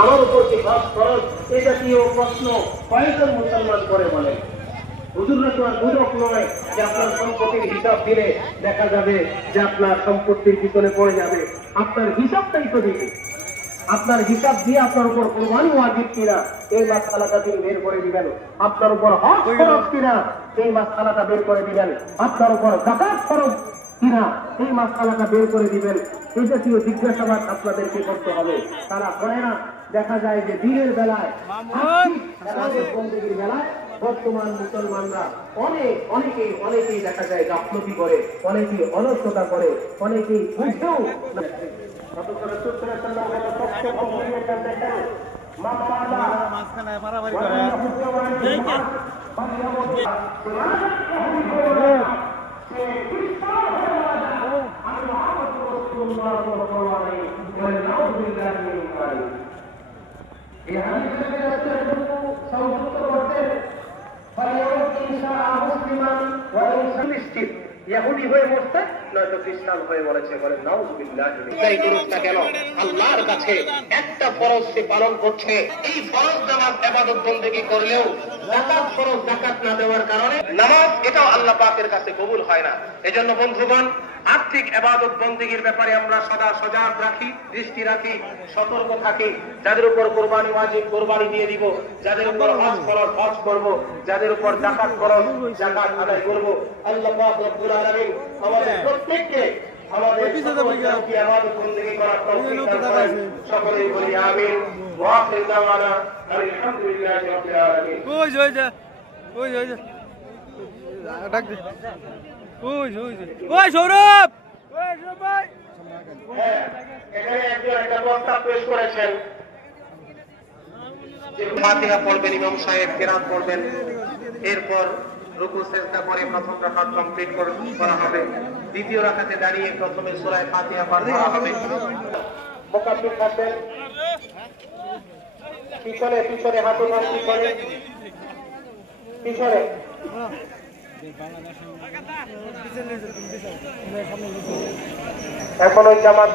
আমার উপর কি হজ ফরজ, এ জাতীয় প্রশ্ন কয়েকজন মুসলমান করে বলে। হুজুররা তো আর দুদক নয় যে আপনার সম্পত্তির হিসাব দিলে দেখা যাবে যে আপনার সম্পত্তির পিছনে পড়ে যাবে। আপনার হিসাবটাই তো দিবে, আপনার হিসাব দিয়ে আপনার উপর কোরবানি ওয়াজিব কিনা এই মাসআলাটা তিনি বের করে দিবেন। আপনার উপর হজ ফরজ কিনা এই মাসআলাটা বের করে দিবেন। আপনার উপর যাকাত ফরজ কিনা এই মাসআলাটা বের করে দিবেন। এই জাতীয় জিজ্ঞাসাবাদ আপনাদেরকে করতে হবে। তারা করে না। দেখা যায় যে দিনের বেলায় বন্দীর বেলায় বর্তমান মুসলমানরা অনেকেই দেখা যায় গাফলতি করে, অনেকেই অলসতা করে, অনেকেই বুঝেও ইহুদি হয়ে মরতে নয়তো খ্রিস্টান হয়ে মরেছে, বলেন নাউযুবিল্লাহ। যাই করুক না কেন আল্লাহর কাছে একটা ফরজ সে পালন করছে। এই ফরজ নামাজ ইবাদত বন্দেগী করলেও যাকাত ফরজ, যাকাত না দেওয়ার কারণে নামাজ এটাও আল্লাহ পাকের কাছে কবুল হয় না। এজন্য বন্ধুগণ, আর্থিক ইবাদত বন্দেগীর ব্যাপারে আমরা সদা সজাগ রাখি, দৃষ্টি রাখি, সতর্ক থাকি। যাদের উপর কুরবানি ওয়াজিব কুরবানি দিয়ে দিব, যাদের উপর হজ ফরজ হজ করব, যাদের উপর যাকাত ফরজ যাকাত আদায় করব। আল্লাহ পাক রব্বুল আলামিন আমাদের প্রত্যেককে আমাদের ইবাদত বন্দেগী করার তৌফিক দান করেন। সকলেই বলি আমিন। ওয়া আখিরু দাওয়ানা আলহামদুলিল্লাহি রাব্বিল আলামিন। ওই ডাক দে। ওই সৌরভ ভাই, এখানে একজন একটা প্রস্তাব পেশ করেছেন যে ফাতিহা পড়বেন ইমাম সাহেব, কিরাত পড়বেন, এরপর রুকু সিজদা করে প্রথম রাকাত কমপ্লিট করা হবে, দ্বিতীয় রাকাতে দাঁড়িয়ে প্রথমে সূরা ফাতিহা পাঠ করা হবে। মুকাদ্দিম থাকবেন পিছনে হাত উঠান, পিছনে এখন ওই জামাত